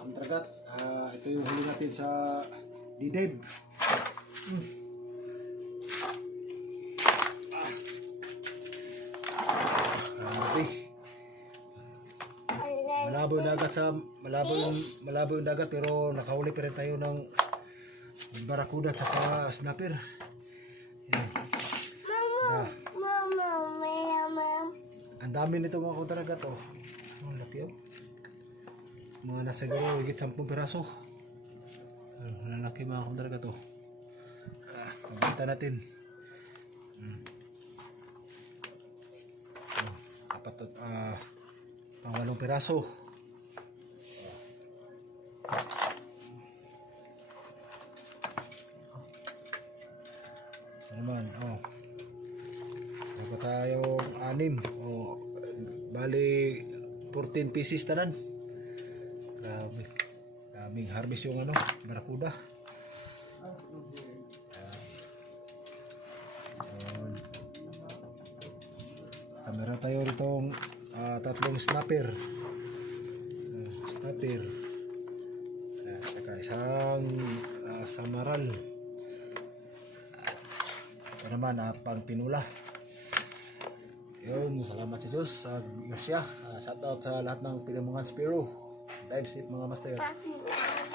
kamtragat. Ah, ito yung huli natin sa D-Dave. Mm. Grabe. Malabo yung dagat sa malabo yung malabo yung dagat pero nakahuli pa rin tayo ng barakuda at saka snapper. Yan. Ah, Mama, mama. ang dami nito mga kontragat oh. Oh. Mga nasa siguro higit 10 piraso. Lalaki mga kontragat oh. Ah, pagkita natin. Hmm. Oh, apat at ah pang walong piraso. Ano naman, oh. Bago tayong anim. O, bali 14 pieces tanan. Daming harvest yung ano, barakuda. Ah, meron tayo ritong ah, tatlong snapper. Ah, snapper. At saka isang ah, samaral. Ito naman, ah, pang pinula. Yun, salamat sa Diyos sa grasya. Uh, shout out sa lahat ng pinamungan Spiro. Dive safe mga master.